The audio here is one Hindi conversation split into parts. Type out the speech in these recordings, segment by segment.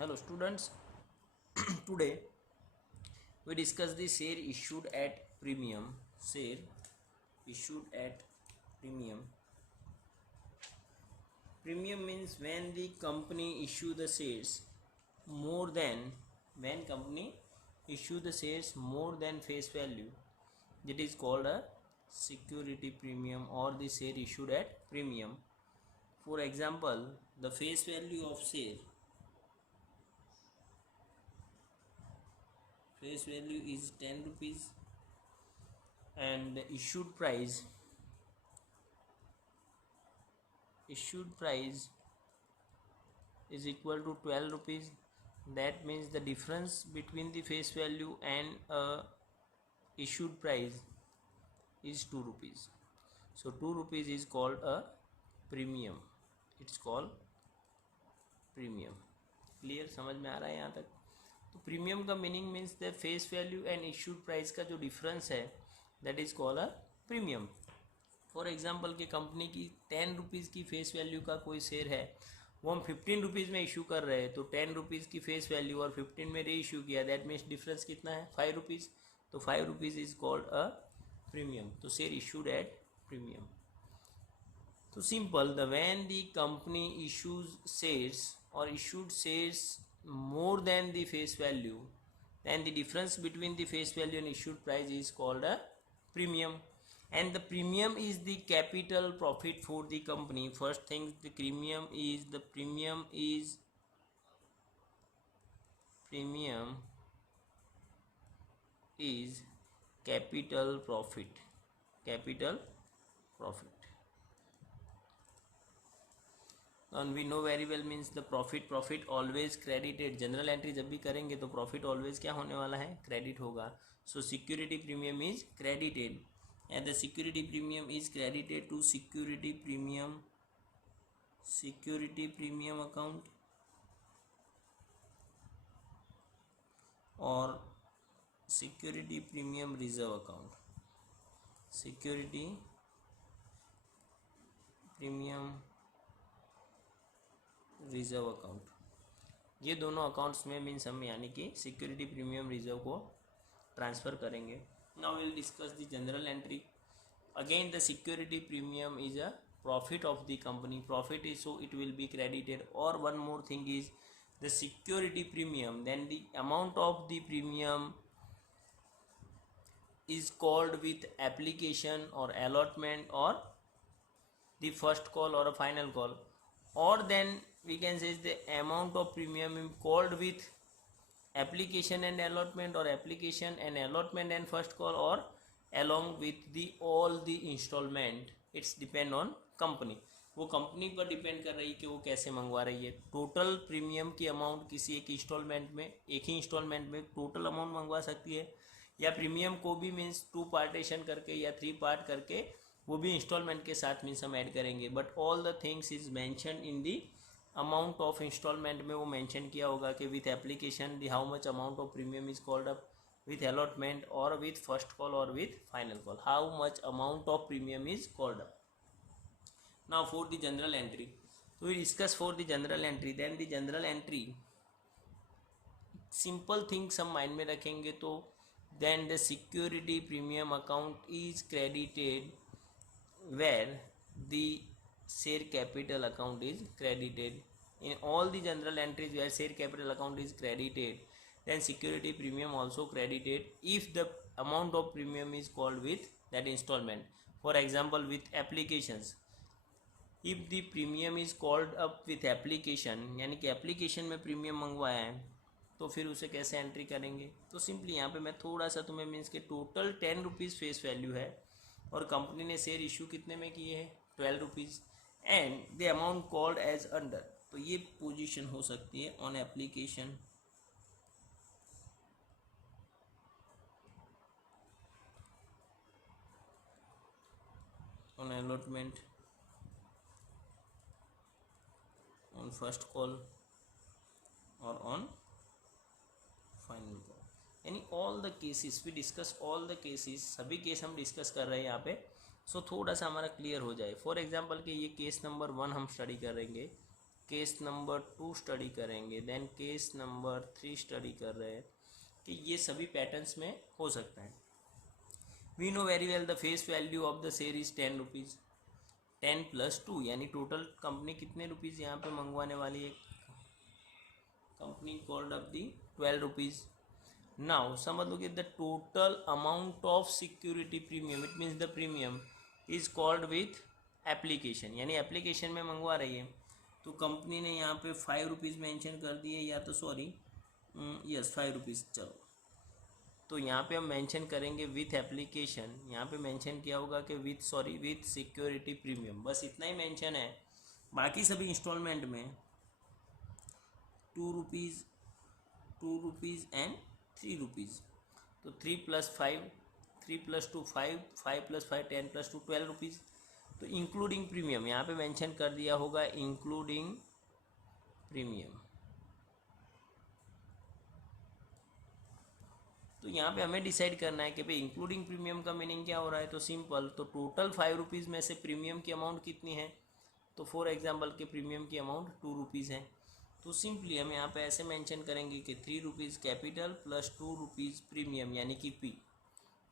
Hello students, today we discuss the share issued at premium. Share issued at premium. Premium means when the company issue the shares more than when company issue the shares more than face value. That is called a security premium or the share issued at premium. For example, the face value of share face value is 10 rupees and the issued price is equal to 12 rupees. That means the difference between the face value and issued price is 2 rupees. So 2 rupees is called a premium. It's called premium. Clear, समझ में आ रहा है यहाँ तक? तो प्रीमियम का meaning means the face value and issued price का जो डिफरेंस है that is called a premium. For example कि कंपनी की 10 रुपीज़ की फेस वैल्यू का कोई शेयर है, वो हम 15 रुपीज़ में इशू कर रहे हैं, तो 10 रुपीज़ की फेस वैल्यू और 15 में री इशू किया, दैट मीन्स डिफरेंस कितना है? 5 रुपीज़. तो 5 rupees is called a premium. तो शेयर इशूड एट प्रीमियम. तो simple, the when the company issues shares or issued shares more than the face value, then the difference between the face value and issued price is called a premium. And the premium is the capital profit for the company. First thing, the premium is capital profit. And we know very well means the profit always credited. General entry जब भी करेंगे तो प्रॉफिट ऑलवेज क्या होने वाला है? क्रेडिट होगा. So security premium is credited and the security premium is credited to security premium account और security premium reserve account. Security premium reserve account, ये दोनों अकाउंट्स में मीन्स हम यानी कि सिक्योरिटी प्रीमियम रिजर्व को ट्रांसफ़र करेंगे. Now will discuss the general entry. Again the security premium is a profit of the company. Profit is so it will be credited. और one more thing is the security premium, then the amount of the premium is called with application or allotment or the first call or a final call, or then we can say the amount of premium is called with application and allotment or application and allotment and first call or along with the all the installment. It's depend on company. वो कंपनी पर डिपेंड कर रही है कि वो कैसे मंगवा रही है. टोटल प्रीमियम की अमाउंट किसी एक इंस्टॉलमेंट में, एक ही इंस्टॉलमेंट में टोटल अमाउंट मंगवा सकती है, या प्रीमियम को भी मीन्स 2 पार्टीशन करके या 3 पार्ट करके वो भी इंस्टॉलमेंट के साथ मीन्स हम ऐड करेंगे. But all the things is mention in the amount of installment में वो मेंशन किया होगा कि with application the how much amount of premium is called up, with allotment or with first call or with final call how much amount of premium is called up. Now for the general entry, so we discuss for the general entry. Then the general entry, simple things हम माइंड में रखेंगे तो then the security premium account is credited where the share capital account is credited. In all the general entries where share capital account is credited, then security premium also credited if the amount of premium is called with that installment. For example, with applications, if the premium is called up with application, यानी कि एप्लीकेशन में प्रीमियम मंगवाया है, तो फिर उसे कैसे एंट्री करेंगे? तो सिंपली यहाँ पे मैं थोड़ा सा तुम्हें मीन्स के टोटल 10 रुपीज़ फेस वैल्यू है और कंपनी ने शेयर इशू कितने में किए हैं? 12 rupees and the amount called as under. तो ये पोजीशन हो सकती है on application, on allotment, on first call और ऑन फाइनल कॉल. यानी all the cases we discuss, all the cases, सभी केस हम डिस्कस कर रहे हैं यहाँ पे. सो थोड़ा सा हमारा क्लियर हो जाए. फॉर एग्जांपल कि ये केस नंबर 1 हम स्टडी करेंगे केस नंबर 2 स्टडी करेंगे, देन केस नंबर 3 स्टडी कर रहे हैं कि ये सभी पैटर्न्स में हो सकता है। We know very well the face value of the share is 10 rupees, 10 + 2 यानी टोटल कंपनी कितने रुपीज़ यहाँ पे मंगवाने वाली है, company called up the 12 rupees. Now समझ लो कि the total amount of security premium, it means the premium is called with application, यानी एप्लीकेशन में मंगवा रही है तो कंपनी ने यहाँ पे 5 रुपीज़ मैंशन कर दिए, या तो सॉरी यस 5 रुपीज़, चलो तो यहाँ पे हम मेंशन करेंगे विथ एप्लीकेशन, यहाँ पे मेंशन किया होगा कि विथ सिक्योरिटी प्रीमियम, बस इतना ही मेंशन है। बाकी सभी इंस्टॉलमेंट में 2 रुपीज़, 2 रुपीज़ एंड 3 रुपीज़, तो 3 + 5, 3 + 2 5, 5 + 5 10 + 2 12 रुपीज़, तो इंक्लूडिंग प्रीमियम यहाँ पे मेंशन कर दिया होगा इंक्लूडिंग प्रीमियम। तो यहाँ पे हमें डिसाइड करना है कि भाई इंक्लूडिंग प्रीमियम का मीनिंग क्या हो रहा है, तो सिंपल, तो टोटल 5 रुपीज़ में से प्रीमियम की अमाउंट कितनी है, तो फॉर एग्जांपल के प्रीमियम की अमाउंट 2 रुपीज़ है, तो सिंपली हम यहाँ पे ऐसे मेंशन करेंगे कि 3 रुपीज़ कैपिटल + 2 रुपीज़ प्रीमियम यानी कि पी।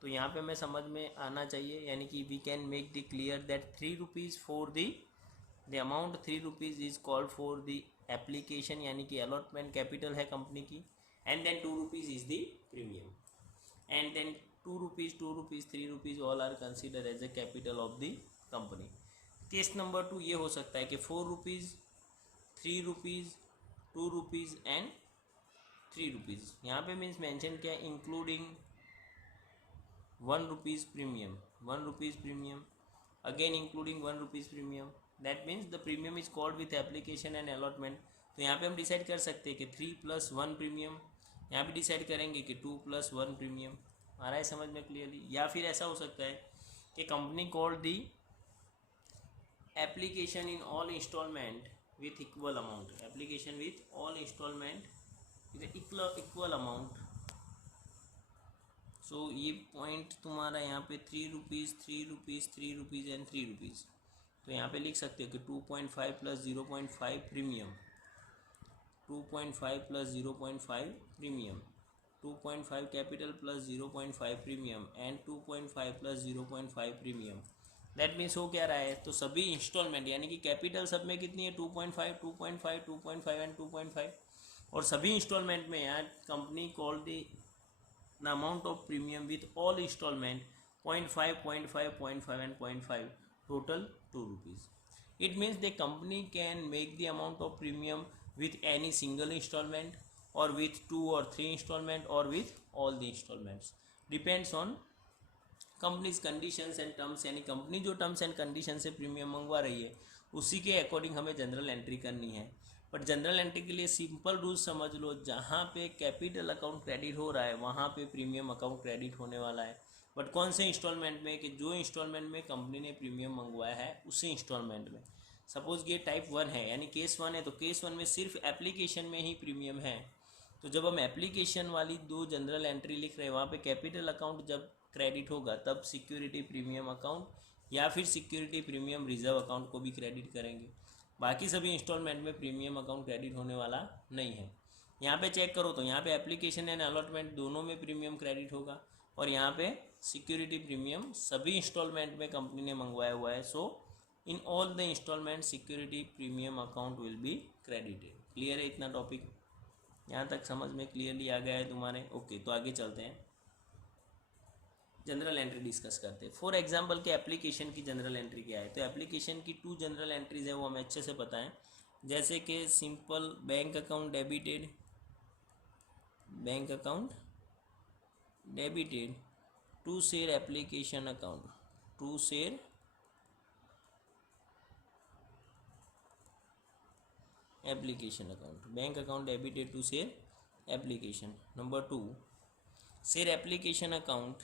तो यहाँ पे हमें समझ में आना चाहिए, यानी कि we can make the clear that 3 rupees for the amount 3 rupees is called for the application, यानी कि अलॉटमेंट कैपिटल है कंपनी की, and then 2 rupees is the premium, and then 2 rupees 2 rupees 3 rupees all are consider as a capital of the company. Case number 2 ये हो सकता है कि 4 rupees, 3 rupees, 2 rupees and 3 rupees, यहाँ पे मीन्स मेंशन किया including 1 rupees premium, 1 rupees premium, again including 1 rupees premium, that means the premium is called with application and allotment. तो यहाँ पे हम डिसाइड कर सकते हैं कि 3 + 1 प्रीमियम, यहाँ पे डिसाइड करेंगे कि 2 + 1 प्रीमियम। आ रहा है समझ में क्लियरली? या फिर ऐसा हो सकता है कि company called the application in all installment with equal amount, application with all installment with equal amount. So ये पॉइंट तुम्हारा यहाँ पे 3 rupees, 3 rupees, 3 rupees and 3 rupees, तो यहाँ पे लिख सकते हो कि 2.5 + 0.5 premium, 2.5 + 0.5 premium, 2.5 capital + 0.5 premium and 2.5 + 0.5 premium. That means हो क्या रहा है, तो सभी इंस्टॉलमेंट यानी कि कैपिटल सब में कितनी है 2.5, 2.5, 2.5 एंड 2.5, और सभी इंस्टॉलमेंट में यार company call the amount of premium with all instalment 0.5, 0.5, 0.5 and 0.5, total 2 rupees. It means the company can make the amount of premium with any single installment or with 2 or 3 installment or with all the installments, depends on companies conditions and terms, यानी कंपनी जो टर्म्स एंड कंडीशन से प्रीमियम मंगवा रही है उसी के अकॉर्डिंग हमें जनरल एंट्री करनी है। बट जनरल एंट्री के लिए सिंपल रूल समझ लो, जहाँ पे कैपिटल अकाउंट क्रेडिट हो रहा है वहाँ पे प्रीमियम अकाउंट क्रेडिट होने वाला है। बट कौन से इंस्टॉलमेंट में, कि जो इंस्टॉलमेंट में कंपनी ने प्रीमियम मंगवाया है उसी इंस्टॉलमेंट में। सपोज ये टाइप 1 है यानी केस 1 है, तो केस 1 में सिर्फ एप्लीकेशन में ही प्रीमियम है, तो जब हम एप्लीकेशन वाली 2 जनरल एंट्री लिख रहे हैं वहाँ पे कैपिटल अकाउंट जब क्रेडिट होगा तब सिक्योरिटी प्रीमियम अकाउंट या फिर सिक्योरिटी प्रीमियम रिजर्व अकाउंट को भी क्रेडिट करेंगे। बाकी सभी इंस्टॉलमेंट में प्रीमियम अकाउंट क्रेडिट होने वाला नहीं है। यहाँ पे चेक करो तो यहाँ पे एप्लीकेशन एंड अलॉटमेंट दोनों में प्रीमियम क्रेडिट होगा, और यहाँ पे सिक्योरिटी प्रीमियम सभी इंस्टॉलमेंट में कंपनी ने मंगवाया हुआ है। So in all the installment security premium account will be credited. Clear है इतना टॉपिक? यहाँ तक समझ में क्लियरली आ गया है तुम्हारे? ओके, तो आगे चलते हैं, जनरल एंट्री डिस्कस करते हैं। फॉर एग्जांपल के एप्लीकेशन की जनरल एंट्री क्या है, तो एप्लीकेशन की 2 जनरल एंट्रीज है वो हमें अच्छे से पता है, जैसे कि simple bank account debited, bank account debited to share application account, to share application account, bank account debited to share application. Number 2 share application account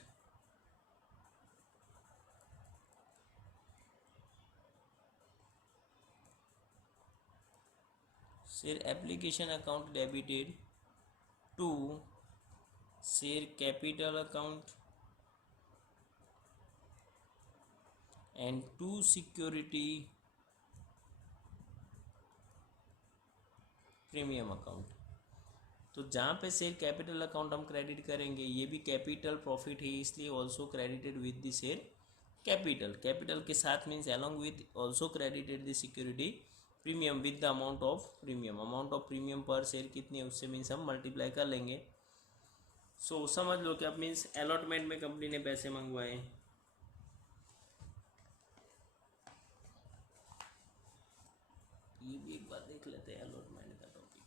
share application account debited to share capital account and to security premium account. तो जहाँ पे शेयर कैपिटल अकाउंट हम क्रेडिट करेंगे, ये भी कैपिटल प्रॉफिट है, इसलिए also credited with the share capital. Capital के साथ means along with also credited the security premium with the amount of premium. Amount of premium पर शेयर कितनी है उससे मीन्स हम मल्टीप्लाई कर लेंगे। सो समझ लो कि अब मीन्स अलॉटमेंट में कंपनी ने पैसे मंगवाए, ये भी एक बार देख लेते हैं अलॉटमेंट का topic.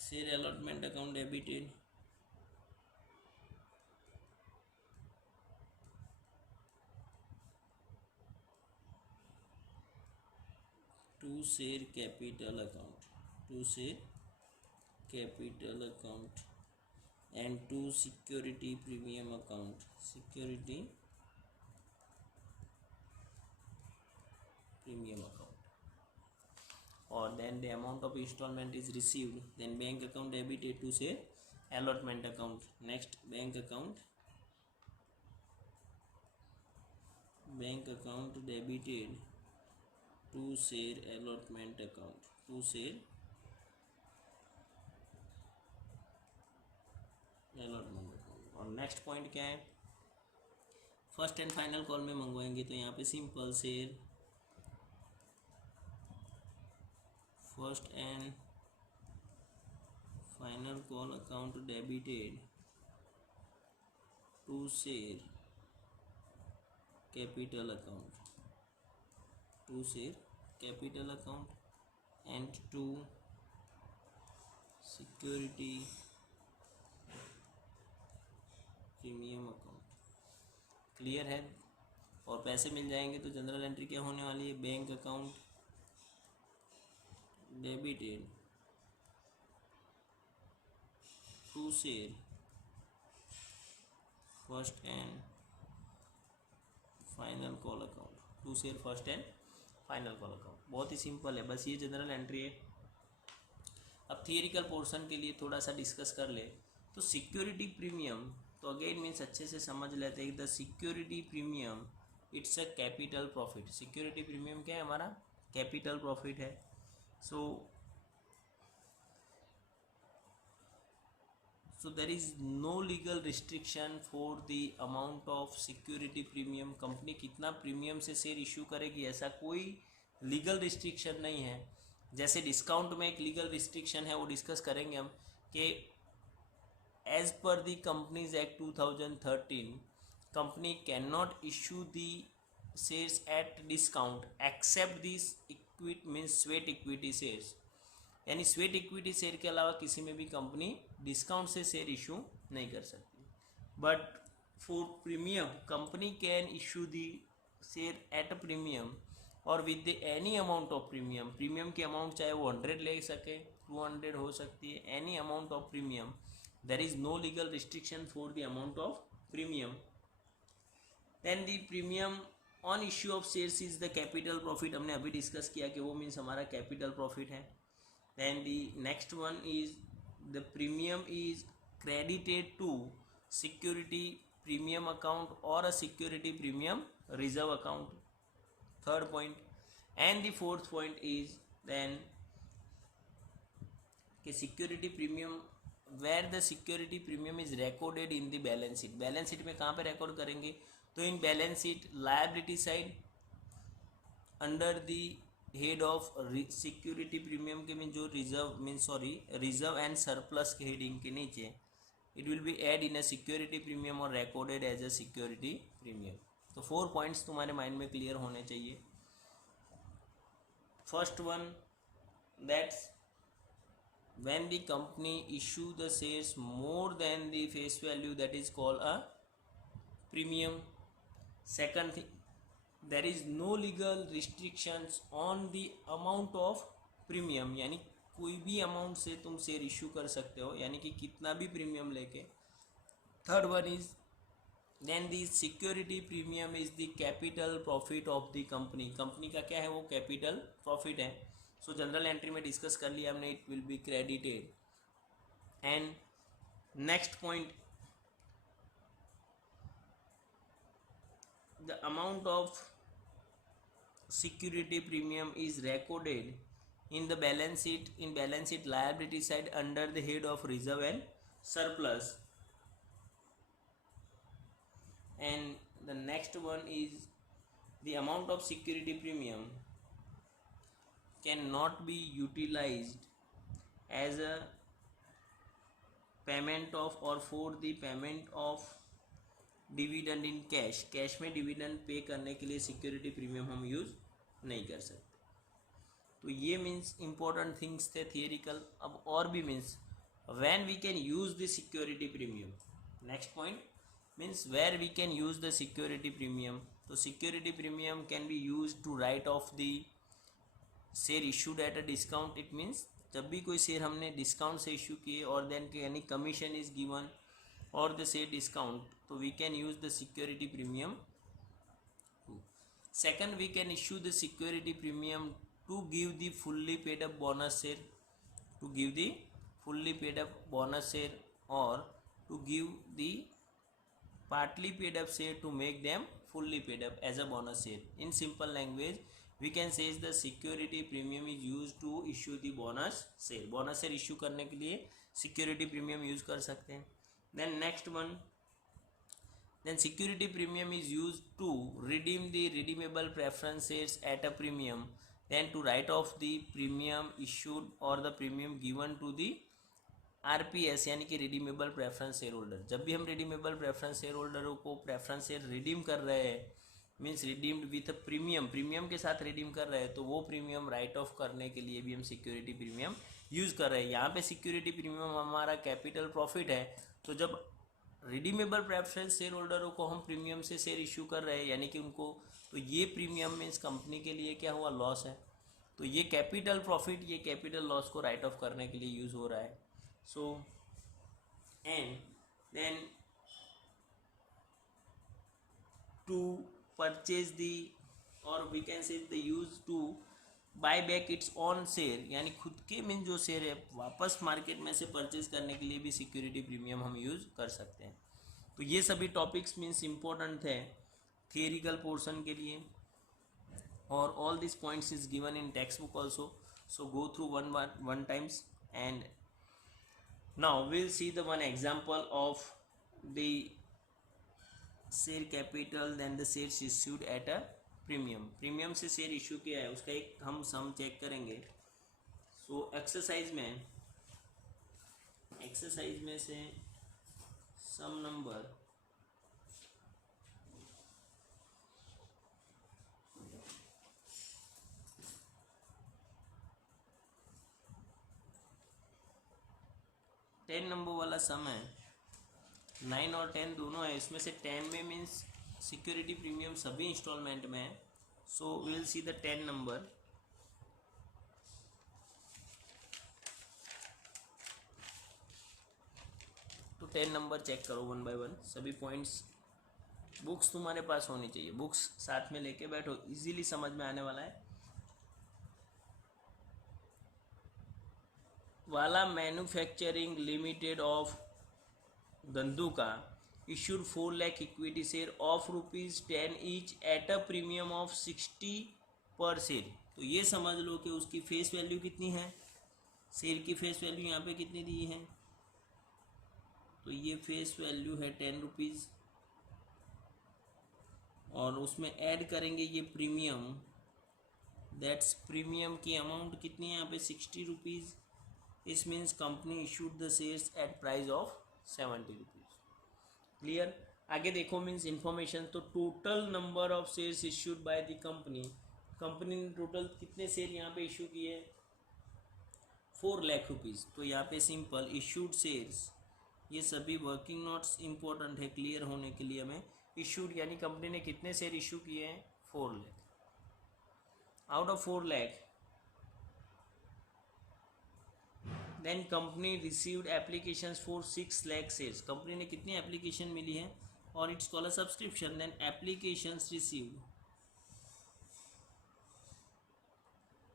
Share allotment account debited to share capital account, to share capital account and to security premium account, security premium account, or then the amount of installment is received, then bank account debited to say allotment account. Next bank account debited to share allotment account, to share allotment account. और नेक्स्ट पॉइंट क्या है, फर्स्ट एंड फाइनल कॉल में मंगवाएंगे तो यहाँ पे simple share first and final call account debited to share capital account, to share capital account and to security premium account. Clear है। और पैसे मिल जाएंगे तो जनरल एंट्री क्या होने वाली है, bank account debited to share first and final call account, to share first and final call account. बहुत ही सिंपल है, बस ये जनरल एंट्री है। अब थियरिकल पोर्शन के लिए थोड़ा सा डिस्कस कर ले तो सिक्योरिटी प्रीमियम, तो अगेन मीन्स अच्छे से समझ लेते हैं the security premium it's a capital profit. Security premium क्या है, हमारा कैपिटल प्रॉफिट है। So there is no legal restriction for the amount of security premium. Company कितना प्रीमियम से शेयर इश्यू करेगी ऐसा कोई लीगल रिस्ट्रिक्शन नहीं है। जैसे डिस्काउंट में एक लीगल रिस्ट्रिक्शन है, वो डिस्कस करेंगे हम कि as per the Companies Act 2013 company cannot issue the shares at discount except these equity means sweat equity shares, यानी स्वेट इक्विटी शेयर के अलावा किसी में भी कंपनी डिस्काउंट से शेयर इशू नहीं कर सकती। But for premium company can issue the share at a premium और with any amount of premium. Premium की अमाउंट चाहे वो 100 ले सके, 200 हो सकती है, any amount of premium. There is no legal restriction for the amount of premium. Then the premium on issue of shares is the capital profit, हमने अभी डिस्कस किया कि वो मीन्स हमारा कैपिटल प्रॉफिट है। Then the next one is the premium is credited to security premium account or a security premium reserve account, third point. And the fourth point is then कि security premium where the security premium is recorded in the balance sheet। Balance sheet में कहाँ पे रिकॉर्ड करेंगे, तो in balance sheet liability side under the head of security premium के मीन जो रिजर्व एंड सरप्लस के हेडिंग के नीचे it will be add in a security premium और recorded as a security premium. तो 4 पॉइंट्स तुम्हारे माइंड में क्लियर होने चाहिए। First one, that's when the company issue the shares more than the face value, that is called a premium. Second thing, there is no legal restrictions on the amount of premium, यानी कोई भी अमाउंट से तुम शेयर इशू कर सकते हो, यानी कि कितना भी प्रीमियम लेके। Third one is then the security premium is the capital profit of the company. Company का क्या है, वो कैपिटल प्रॉफिट है। सो जनरल एंट्री में डिस्कस कर लिया हमने, it will be credited. And next point, the amount of security premium is recorded in the balance sheet liability side under the head of reserve and surplus. And the next one is the amount of security premium cannot be utilized as a payment of or for the payment of dividend in cash. Cash में डिविडेंड पे करने के लिए सिक्योरिटी प्रीमियम हम यूज़ नहीं कर सकते. तो ये मीन्स इंपॉर्टेंट थिंग्स थे थियरिकल. अब और भी means when we can use the security premium. Next point means where we can use the security premium. तो security premium can be use to write off the share issued at a discount. It means जब भी कोई शेयर हमने डिस्काउंट से इशू किए और देन यानी कमीशन इज गिवन और द शेयर डिस्काउंट, तो we can use the security premium. Second, we can issue the security premium to give the fully paid up bonus share, to give the fully paid up bonus share or to give the partly paid up share to make them fully paid up as a bonus share. In simple language we can say the security premium is used to issue the bonus share. bonus share issue करने के लिए security premium use कर सकते हैं. Then next one, then security premium is used to redeem the redeemable preference shares at a premium, then to write off the premium issued or the premium given to the RPS यानी कि रिडीमेबल प्रेफरेंस शेयर होल्डर. जब भी हम रिडीमेबल प्रेफरेंस शेयर होल्डरों को प्रेफरेंस शेयर रिडीम कर रहे हैं means redeemed with premium, premium के साथ रिडीम कर रहे हैं, तो वो प्रीमियम राइट ऑफ करने के लिए भी हम सिक्योरिटी प्रीमियम यूज़ कर रहे हैं. यहाँ पे सिक्योरिटी प्रीमियम हमारा कैपिटल प्रॉफिट है. तो जब रिडीमेबल प्रेफरेंस शेयर होल्डरों को हम प्रीमियम से शेयर इशू कर रहे हैं यानी कि उनको, तो ये प्रीमियम मीन्स कंपनी के लिए क्या हुआ, लॉस है. तो ये कैपिटल प्रॉफिट, ये कैपिटल लॉस को राइट ऑफ करने के लिए यूज़ हो रहा है. So and then to purchase the और we can say the use to buy back its own share यानी खुद के मीन जो शेयर है वापस मार्केट में से परचेज करने के लिए भी सिक्योरिटी प्रीमियम हम यूज़ कर सकते हैं. तो ये सभी टॉपिक्स मीन्स इम्पोर्टेंट थे थियरिकल पोर्शन के लिए और all this points is given in text book also. So go through one times and now will see the one example of the share capital then the shares issued at a premium. Premium से शेयर इशू किया है उसका एक हम सम चेक करेंगे. सो एक्सरसाइज में से सम नंबर 10 नंबर वाला सम है. 9 और 10 दोनों है. इसमें से 10 में मीन्स सिक्योरिटी प्रीमियम सभी इंस्टॉलमेंट में है. So we will see the 10 number. तो 10 नंबर चेक करो वन बाय वन. सभी पॉइंट्स बुक्स तुम्हारे पास होनी चाहिए. बुक्स साथ में लेके बैठो, इजीली समझ में आने वाला है. वाला manufacturing limited of Dhandhuka issued 4 lakh equity share of ₹10 each at a premium of 60 पर शेयर. तो ये समझ लो कि उसकी फेस वैल्यू कितनी है, शेयर की फेस वैल्यू यहाँ पे कितनी दी है. तो ये फेस वैल्यू है 10 रुपीज़ और उसमें ऐड करेंगे ये प्रीमियम. दैट्स प्रीमियम की अमाउंट कितनी है यहाँ पे 60 रुपीज़. इस means company issued the shares at price of 70 rupees. Clear. आगे देखो मीन्स इन्फॉर्मेशन. तो total number of shares issued by the company. Company ने टोटल कितने शेयर यहाँ पे इशू किए, 4 लाख रुपीज़. तो यहाँ पे सिंपल इशूड शेयर्स, ये सभी वर्किंग नोट्स इंपॉर्टेंट है क्लियर होने के लिए हमें. इशूड यानी कंपनी ने कितने शेयर इशू किए हैं, 4 lakh. Out of 4 lakh then company received applications for 6 lakh shares. Company ने कितनी एप्लीकेशन मिली है और it's called a subscription. Then applications received,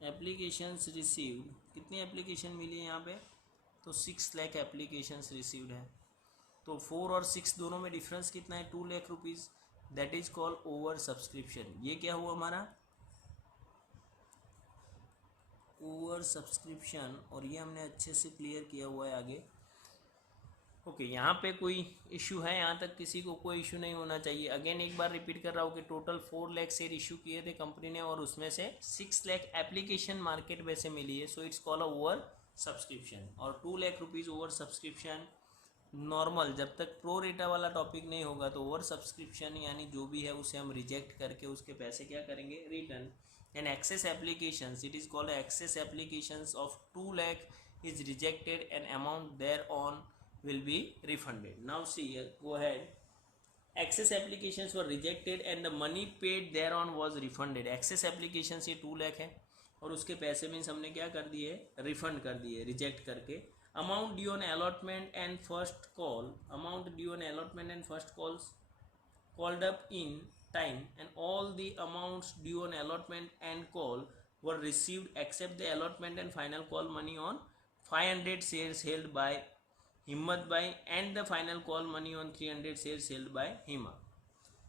applications received कितनी एप्लीकेशन मिली है यहाँ पे, तो 6 लाख एप्लीकेशंस रिसीव्ड है. तो 4 और 6 दोनों में डिफरेंस कितना है, 2 lakh rupees. That is called over subscription. ये क्या हुआ हमारा ओवर सब्सक्रिप्शन, और ये हमने अच्छे से क्लियर किया हुआ है आगे। ओके यहाँ पे कोई इशू है? यहाँ तक किसी को कोई इशू नहीं होना चाहिए। अगेन एक बार रिपीट कर रहा हूँ कि टोटल 4 लाख शेयर इशू किए थे कंपनी ने, और उसमें से 6 लाख एप्लीकेशन मार्केट में से मिली है, so it's called a over subscription. और 2 lakh rupees over subscription normal, जब तक प्रो रेटा वाला टॉपिक नहीं होगा तो ओवर सब्सक्रिप्शन यानी जो भी है उसे हम रिजेक्ट करके उसके पैसे क्या करेंगे, return. And excess applications, it is called excess applications of 2 lakh is rejected and amount thereon will be refunded. Now see, go ahead. Access applications were rejected and the money paid thereon was refunded. Access applications ये 2 लाख है और उसके पैसे मीन्स हमने क्या कर दिए, रिफंड कर दिए रिजेक्ट करके। Amount due on allotment and first call, amount due on allotment and first calls called up in time, and all the amounts due on allotment and call were received except the allotment and final call money on 500 shares held by हिम्मत भाई and the final call money on 300 shares held by हिमा।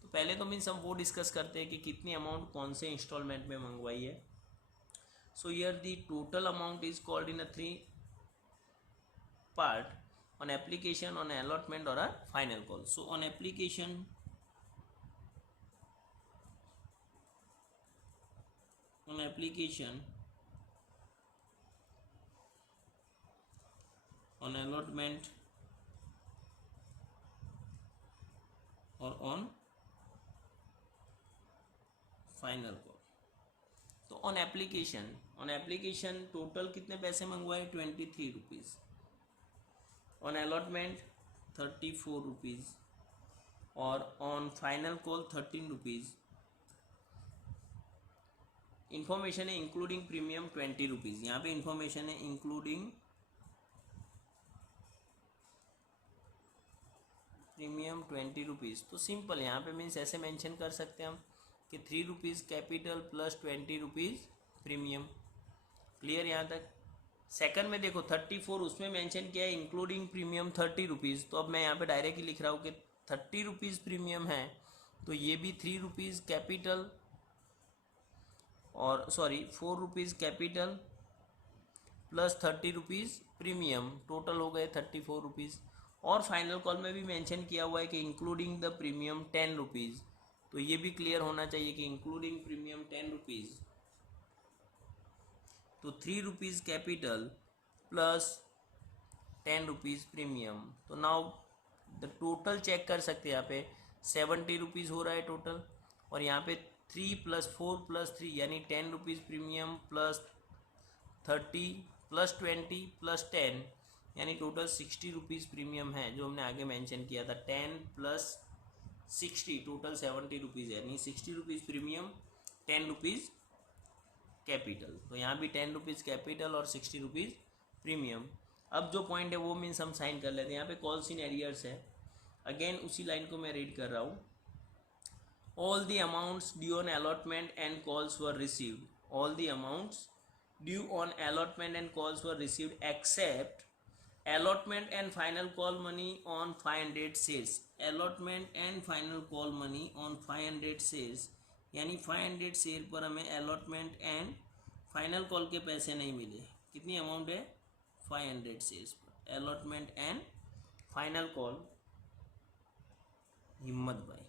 तो पहले तो मीन्स हम वो डिस्कस करते हैं कि कितनी अमाउंट कौन से इंस्टॉलमेंट में मंगवाई है। So here the total amount is called in a 3 part, on application, on allotment or a final call. So on application, on application, on allotment और on फाइनल कॉल। तो ऑन एप्लीकेशन टोटल कितने पैसे मंगवाए, 23 रुपीज़। ऑन अलॉटमेंट 34 रुपीज़ और on final call 13 rupees. Information है इंक्लूडिंग प्रीमियम 20 रुपीज़। यहाँ पे इंफॉर्मेशन है इंक्लूडिंग प्रीमियम 20 रुपीज़। तो सिंपल यहाँ पे मीन्स ऐसे मेंशन कर सकते हैं हम कि 3 rupees capital plus 20 rupees premium. Clear यहाँ तक? सेकंड में देखो 34 उसमें मेंशन किया है इंक्लूडिंग प्रीमियम 30 रुपीज़। तो अब मैं यहाँ पे डायरेक्टली लिख रहा हूँ कि 30 रुपीज़ प्रीमियम है, तो ये भी 3 रुपीज़ कैपिटल और 4 rupees capital plus 30 rupees premium, total हो गए 34 रुपीज़। और फाइनल कॉल में भी मेंशन किया हुआ है कि इंक्लूडिंग द प्रीमियम 10 रुपीज़। तो ये भी क्लियर होना चाहिए कि इंक्लूडिंग प्रीमियम 10 रुपीज़, तो 3 rupees capital plus 10 rupees premium. तो नाउ द टोटल चेक कर सकते हैं, यहाँ पे 70 रुपीज़ हो रहा है टोटल, और यहाँ पे 3 + 4 + 3 यानी 10 रुपीज़ प्रीमियम प्लस 30 + 20 + 10 यानी टोटल 60 रुपीज़ प्रीमियम है, जो हमने आगे मेंशन किया था। 10 + 60 टोटल 70 रुपीज़ है, यानी 60 रुपीज़ प्रीमियम 10 रुपीज़ कैपिटल। तो यहाँ भी 10 रुपीज़ कैपिटल और 60 रुपीज़ प्रीमियम। अब जो पॉइंट है वो मीन्स हम साइन कर लेते हैं। यहाँ पे कॉल्स इन एरियर्स है, अगेन उसी लाइन को मैं रीड कर रहा हूँ। All the amounts due on allotment and calls were received, all the amounts due on allotment and calls were received accept allotment and final call money on 500 shares, allotment and final call money on 500 shares यानी 500 शेयर पर हमें allotment and final call के पैसे नहीं मिले। कितनी अमाउंट है, 500 शेयर्स पर allotment and final call हिम्मत भाई।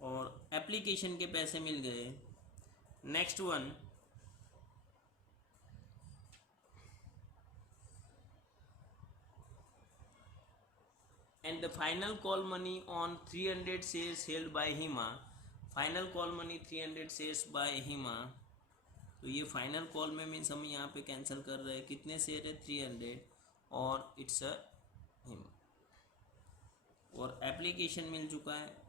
और एप्लीकेशन के पैसे मिल गए। Next one, and the final call money on 300 shares held by Hima, final call money 300 shares by Hima. तो ये फाइनल कॉल में मीन्स हम यहाँ पे कैंसिल कर रहे हैं, कितने शेयर है, 300, और इट्स अ हिमा। और एप्लीकेशन मिल चुका है,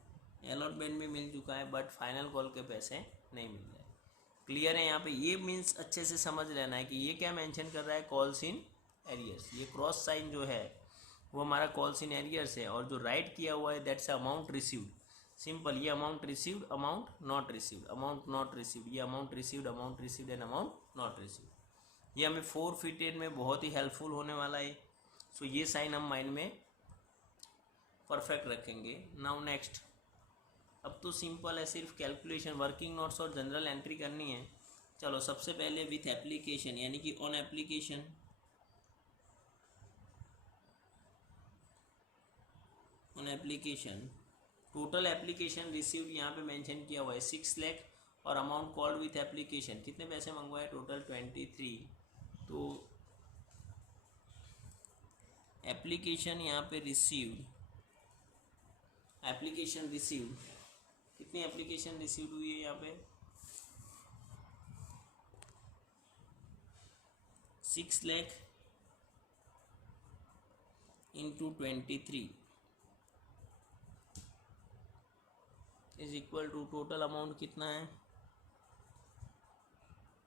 अलॉटमेंट भी मिल चुका है, बट फाइनल कॉल के पैसे नहीं मिल रहे। क्लियर है? यहाँ पे ये मीन्स अच्छे से समझ लेना है कि ये क्या मेंशन कर रहा है, कॉल्स इन एरियर्स। ये क्रॉस साइन जो है वो हमारा कॉल्स इन एरियर्स है, और जो राइट किया हुआ है दैट्स अमाउंट रिसीव्ड। सिंपल, ये amount received, amount not received, amount not received, ये amount received and amount not received. ये हमें फोरफिटेड में बहुत ही हेल्पफुल होने वाला है। सो ये साइन हम माइंड में परफेक्ट रखेंगे। नाउ नेक्स्ट, अब तो सिंपल है, सिर्फ कैलकुलेशन, वर्किंग नोट्स और जनरल एंट्री करनी है। चलो सबसे पहले विथ एप्लीकेशन यानी कि on application, on application total application received यहाँ पे मेंशन किया हुआ है 6 लाख, और अमाउंट कॉल्ड विथ एप्लीकेशन कितने पैसे मंगवाए, टोटल 23। तो एप्लीकेशन यहाँ पे रिसीव्ड, एप्लीकेशन रिसीव्ड, कितनी एप्लीकेशन रिसीव्ड हुई है यहाँ पे, 6 lakh into 23 is equal to total amount कितना है,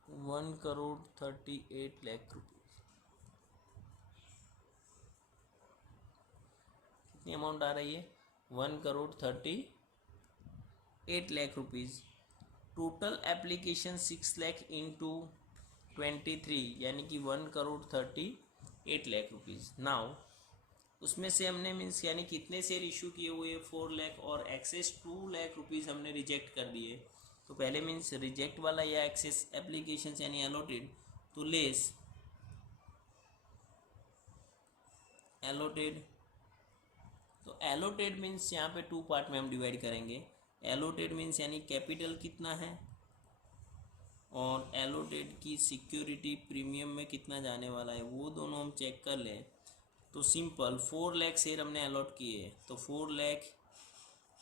1,38 लाख रुपीज। कितनी अमाउंट आ रही है, 1,38 lakh rupees. Total application 6 lakh into 23 यानी कि 1,38 लाख रुपीज। नाउ उसमें से हमने मीन्स यानी कितने शेयर इशू किए हुए 4 लाख, और एक्सेस 2 लाख रुपीज़ हमने रिजेक्ट कर दिए। तो पहले मीन्स रिजेक्ट वाला या एक्सेस एप्लीकेशन यानी अलॉटेड, तो लेस एलोटेड। तो एलोटेड मीन्स यहाँ पे 2 पार्ट में हम डिवाइड करेंगे। एलोटेड मीन्स यानी कैपिटल कितना है, और एलोटेड की सिक्योरिटी प्रीमियम में कितना जाने वाला है, वो दोनों हम चेक कर लें। तो सिंपल 4 लाख शेयर हमने अलॉट किए, तो 4 लाख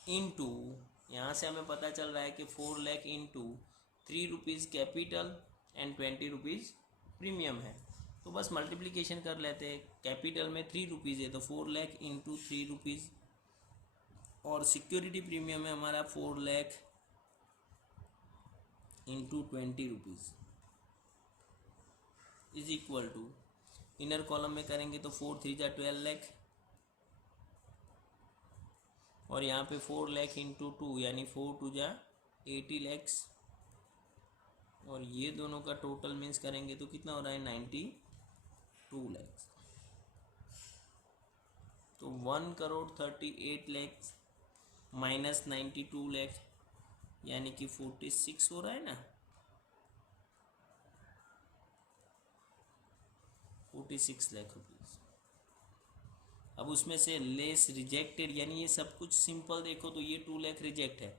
इंटू, यहाँ से हमें पता चल रहा है कि 4 lakh into 3 rupees capital and 20 rupees premium है। तो बस मल्टीप्लिकेशन कर लेते हैं, कैपिटल में 3 रुपीज़ है तो 4 लाख इंटू 3 रुपीज़, और सिक्योरिटी प्रीमियम है हमारा 4 lakh into 20 rupees is equal to, inner column में करेंगे तो 4 3 जा 12 लाख, और यहाँ पे 4 लाख इंटू 2 यानी 4 2 जा 80 लैक्स, और ये दोनों का टोटल मीन्स करेंगे तो कितना हो रहा है 92 लैक्स। तो 1,38 लैक्स माइनस 92 लैक्स यानी कि 46 हो रहा है ना, 46 लाख रुपीज़। अब उसमें से लेस रिजेक्टेड यानी ये सब कुछ सिंपल देखो तो ये 2 लाख रिजेक्ट है,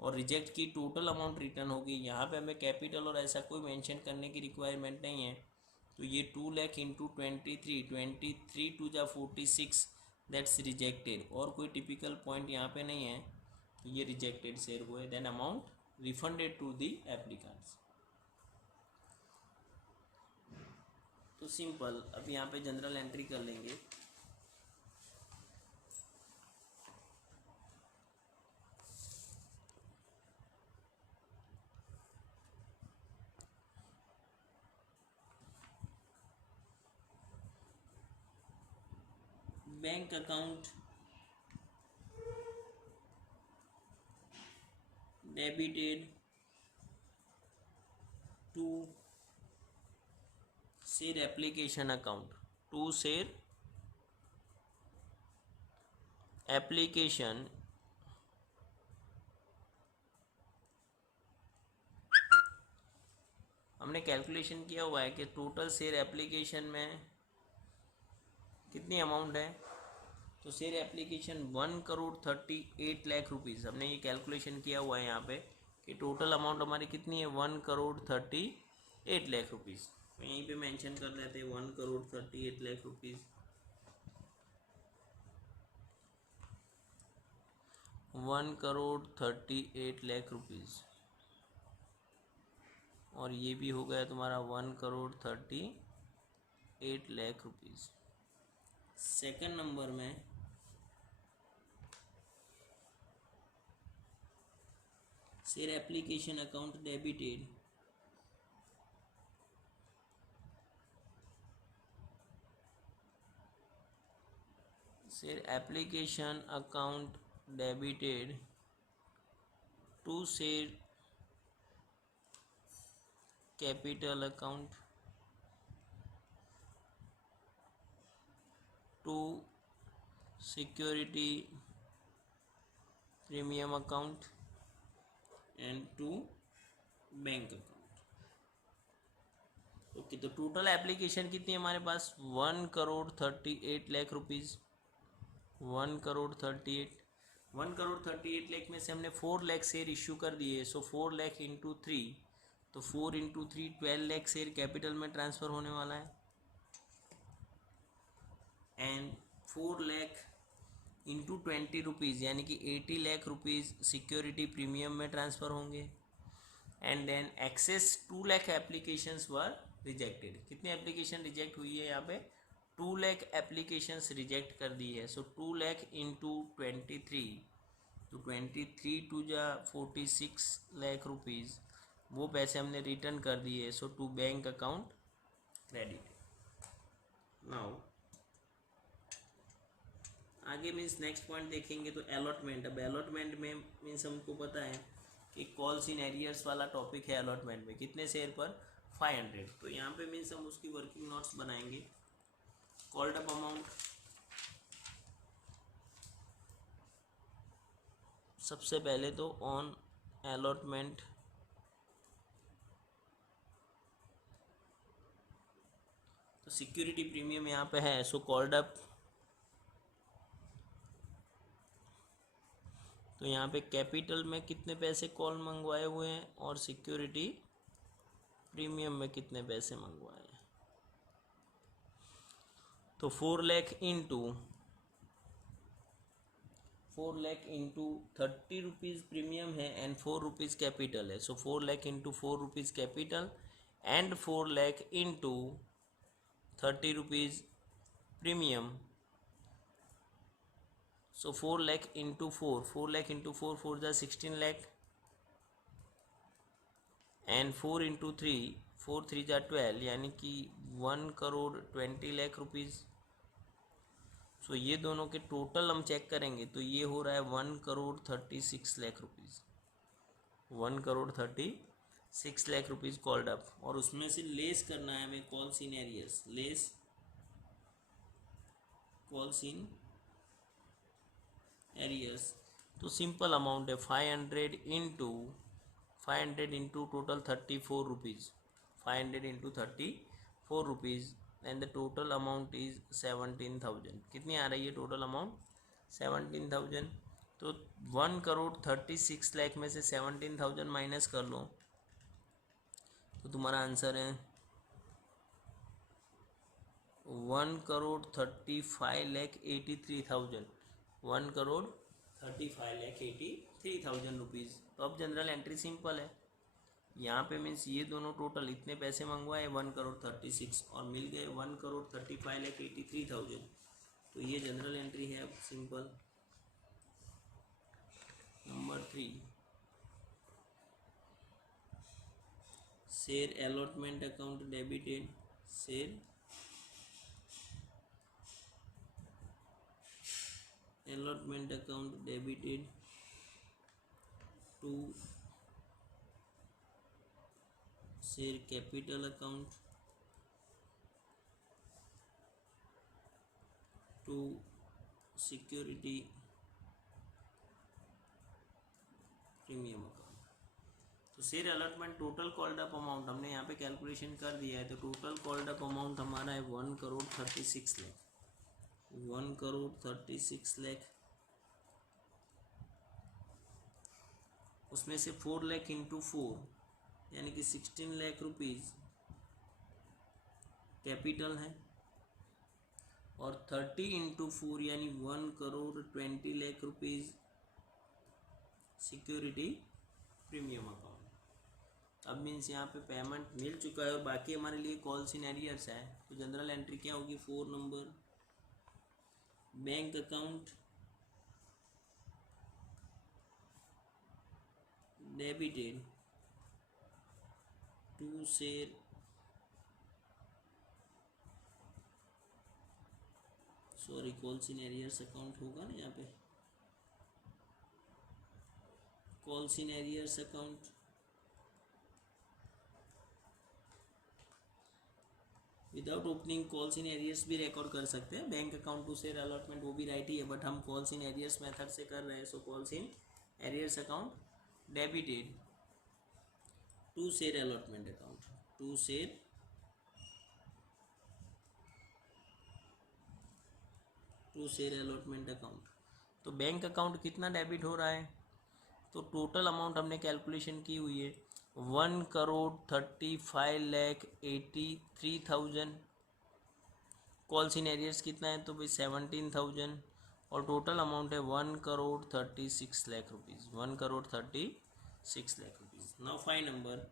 और रिजेक्ट की टोटल अमाउंट रिटर्न होगी। यहाँ पे हमें कैपिटल और ऐसा कोई मेंशन करने की रिक्वायरमेंट नहीं है, तो ये 2 लाख इंटू 23 टू जा 46 दैट्स रिजेक्टेड, और कोई टिपिकल पॉइंट यहाँ पे नहीं है, तो ये रिजेक्टेड शेयर हुए। Then amount refunded to the applicants. तो सिंपल अब यहाँ पे जनरल एंट्री कर लेंगे। Bank account debited to share application account, to share application हमने कैलकुलेशन किया हुआ है कि टोटल शेयर एप्लीकेशन में कितनी अमाउंट है, तो शेयर एप्लीकेशन 1,38 लाख रुपीज़ हमने ये कैलकुलेशन किया हुआ है यहाँ पे कि टोटल अमाउंट हमारी कितनी है 1,38 लाख रुपीज़। तो यहीं पे मेंशन कर देते हैं 1,38 लाख रुपीज़, 1,38 लाख रुपीज़, और ये भी हो गया तुम्हारा 1,38 लाख रुपीज़। सेकंड नंबर में share application account debited share application account debited to share capital account security premium account and 2 bank account. Okay, तो टोटल एप्लीकेशन कितनी है हमारे पास? 1,38,00,000 रुपीज़। 1,38,00,000 में से हमने 4,00,000 शेयर इशू कर दिए। सो 4,00,000 इंटू 3, तो 4 इंटू 3 12,00,000 शेयर कैपिटल में ट्रांसफ़र होने वाला है। एंड 4,00,000 इंटू 20 रुपीज़ यानी कि 80,00,000 रुपीज़ सिक्योरिटी प्रीमियम में ट्रांसफ़र होंगे। And then excess 2,00,000 applications were rejected. कितनी एप्लीकेशन रिजेक्ट हुई है यहाँ पे? 2,00,000 एप्लीकेशंस रिजेक्ट कर दी है। सो 2,00,000 इंटू 23, तो 23 टू जा 46,00,000 रुपीज़, वो पैसे हमने रिटर्न कर दिए। So to bank account credit. Now आगे मीन्स नेक्स्ट पॉइंट देखेंगे तो अलॉटमेंट। अब अलॉटमेंट में मीन्स हमको पता है कि कॉल्स इन एरियर्स वाला टॉपिक है। अलॉटमेंट में कितने शेयर पर? 500। तो यहाँ पे मीन्स हम उसकी वर्किंग नोट्स बनाएंगे। कॉल्ड अप अमाउंट, सबसे पहले तो ऑन अलॉटमेंट तो सिक्योरिटी प्रीमियम यहाँ पे है। सो कॉल्ड अप, तो यहाँ पे कैपिटल में कितने पैसे कॉल मंगवाए हुए हैं और सिक्योरिटी प्रीमियम में कितने पैसे मंगवाए हैं। तो 4,00,000 इंटू 30 रुपीज़ प्रीमियम है एंड 4 रुपीज़ कैपिटल है। सो 4,00,000 into 4 rupees capital and 4,00,000 into 30 rupees premium. So 4,00,000 into 4, 4,00,000 into 4, 4 जा 16,00,000 एंड 4 इंटू 3, 4 3 जा 12 यानी कि 1,20,00,000 रुपीज़। सो ये दोनों के टोटल हम चेक करेंगे तो ये हो रहा है 1,36,00,000 रुपीज़। 1,36,00,000 रुपीज़ कॉल्ड अप, और उसमें से लेस करना है हमें calls in arrears. Less calls in arrears, तो सिंपल अमाउंट है 500 into total 34 rupees. 500 into 34 rupees and the total amount is 17,000। कितनी आ रही है टोटल अमाउंट? 17,000। तो 1,36,00,000 में से 17,000 माइनस कर लो तो तुम्हारा आंसर है 1,35,83,000। 1,35,83,000 रुपीज़। तो अब जनरल एंट्री सिंपल है। यहाँ पे मीन्स ये दोनों टोटल इतने पैसे मंगवाए 1,36,00,000 और मिल गए 1,35,83,000। तो ये जनरल एंट्री है। अब simple number 3, share allotment account debited. Share allotment account debited to share capital account to security premium account. तो share allotment total called up amount हमने यहाँ पे कैलकुलेशन कर दिया है। तो टोटल कॉल्ड अप अमाउंट हमारा है 1,36,00,000। 1,36,00,000, उसमें से 4,00,000 इंटू 4 यानी कि 16,00,000 रुपीज़ कैपिटल है और 30 इंटू 4 यानी 1,20,00,000 रुपीज़ सिक्योरिटी प्रीमियम अकाउंट। अब मीन्स यहाँ पे पेमेंट मिल चुका है और बाकी हमारे लिए कॉल्स इन एरियर्स है। तो जनरल एंट्री क्या होगी? 4 number bank account debited to share sorry calls in arrears account होगा ना यहाँ पे। Calls in arrears account without opening calls in arrears भी रिकॉर्ड कर सकते हैं, bank account to share allotment वो भी राइट ही है, बट हम कॉल्स इन एरियर्स मेथड से कर रहे हैं, so calls in arrears account debited to share allotment account, to share allotment account. तो बैंक अकाउंट कितना डेबिट हो रहा है, तो टोटल अमाउंट हमने कैलकुलेशन की हुई है 1,35,83,000। कॉल्स इन एरियर्स कितना है, तो भाई 17,000, और टोटल अमाउंट है 1,36,00,000 rupees, 1,36,00,000 rupees. Now find number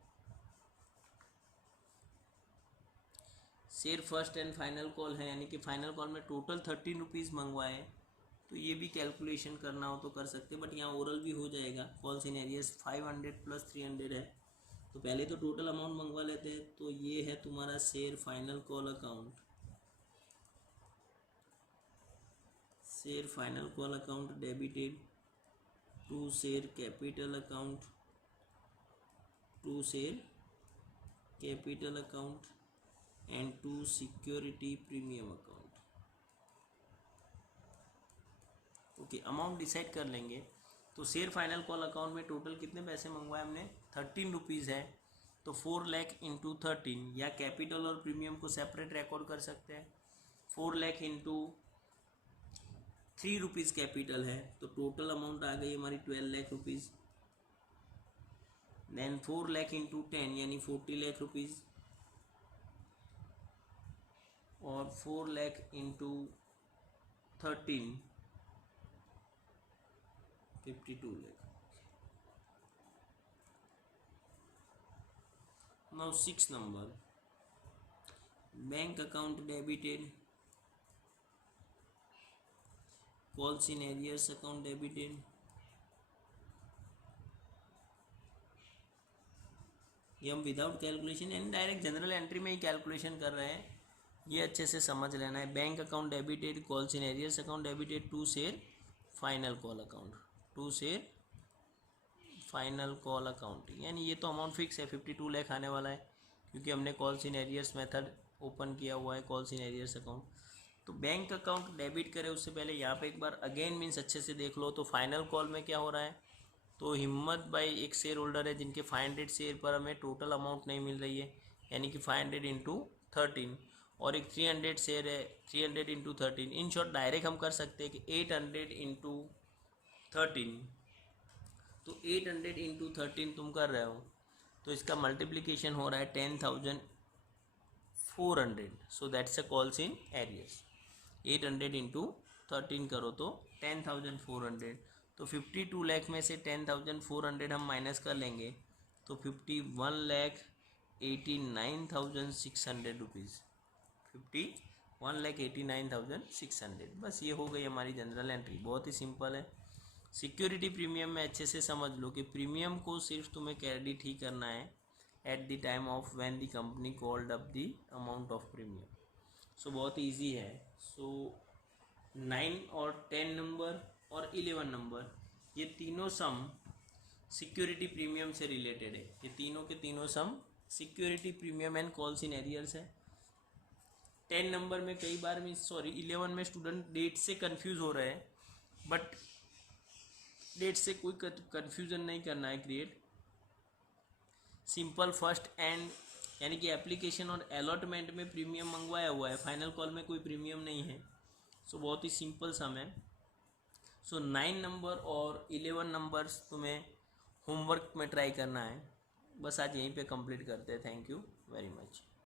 share first and final call है, यानी कि फाइनल कॉल में टोटल 13 रुपीज़ मंगवाए, तो ये भी कैलकुलेशन करना हो तो कर सकते हैं, बट यहाँ ओरल भी हो जाएगा। कॉल्स इन एरियर्स 500 प्लस 300 है, तो पहले तो टोटल अमाउंट मंगवा लेते हैं। तो ये है तुम्हारा share final call account, share final call account debited to share capital account, to share capital account and to security premium account. Okay, amount decide कर लेंगे। तो शेयर फाइनल कॉल अकाउंट में टोटल कितने पैसे मंगवाए हमने, 13 रुपीज़ है, तो 4 लाख इंटू 13, या कैपिटल और प्रीमियम को सेपरेट रिकॉर्ड कर सकते हैं। 4 लाख इंटू 3 रुपीज़ कैपिटल है, तो टोटल अमाउंट आ गई हमारी 12 lakh rupees. Then 4 lakh into 10 यानी 40 लाख रुपीज़, और 4 lakh into 13 52 lakh. Now 6 number, bank account debited, calls in arrears account debited. ये हम विदाउट कैलकुलेशन यानी डायरेक्ट जनरल एंट्री में ही कैलकुलेशन कर रहे हैं, ये अच्छे से समझ लेना है। Bank account debited, calls in arrears account debited to share final call account, to share final call account, यानी ये तो अमाउंट फिक्स है, 52 लाख आने वाला है, क्योंकि हमने calls in arrears method open किया हुआ है, कॉल्स इन एरियर्स अकाउंट। तो बैंक अकाउंट डेबिट करें उससे पहले यहाँ पे एक बार अगेन मीन्स अच्छे से देख लो। तो फाइनल कॉल में क्या हो रहा है, तो हिम्मत भाई एक शेयर होल्डर है जिनके 500 शेयर पर हमें टोटल अमाउंट नहीं मिल रही है, यानी कि 500 इंटू 13, और एक 300 शेयर है, 300 इंटू 13। इन शॉर्ट डायरेक्ट हम कर सकते हैं कि 800 इंटू 13, तो 800 इंटू 13 तुम कर रहे हो, तो इसका मल्टीप्लिकेशन हो रहा है 10,400, so that's a calls in arrears. 800 into 13 करो तो 10,400, तो 52 लाख में से 10,400 हम माइनस कर लेंगे, तो 51,89,600 रुपीज़, 51,89,600। बस ये हो गई हमारी जनरल एंट्री, बहुत ही सिंपल है। सिक्योरिटी प्रीमियम में अच्छे से समझ लो कि प्रीमियम को सिर्फ तुम्हें क्रेडिट ही करना है at the time of when the company called up the amount of premium. So बहुत ईजी है। सो 9 और 10 नंबर और 11 नंबर, ये तीनों सम सिक्योरिटी प्रीमियम से रिलेटेड है। ये तीनों के तीनों sum security premium and calls in arrears है। 10 नंबर में कई बार 11 में स्टूडेंट डेट से कंफ्यूज हो रहे हैं, बट डेट से कोई कंफ्यूजन नहीं करना है क्रिएट। सिंपल फर्स्ट एंड यानी कि एप्लीकेशन और अलॉटमेंट में प्रीमियम मंगवाया हुआ है, फाइनल कॉल में कोई प्रीमियम नहीं है। सो बहुत ही सिंपल सम है। सो 9 नंबर और 11 नंबर्स तुम्हें होमवर्क में ट्राई करना है। बस आज यहीं पे कंप्लीट करते हैं। Thank you very much.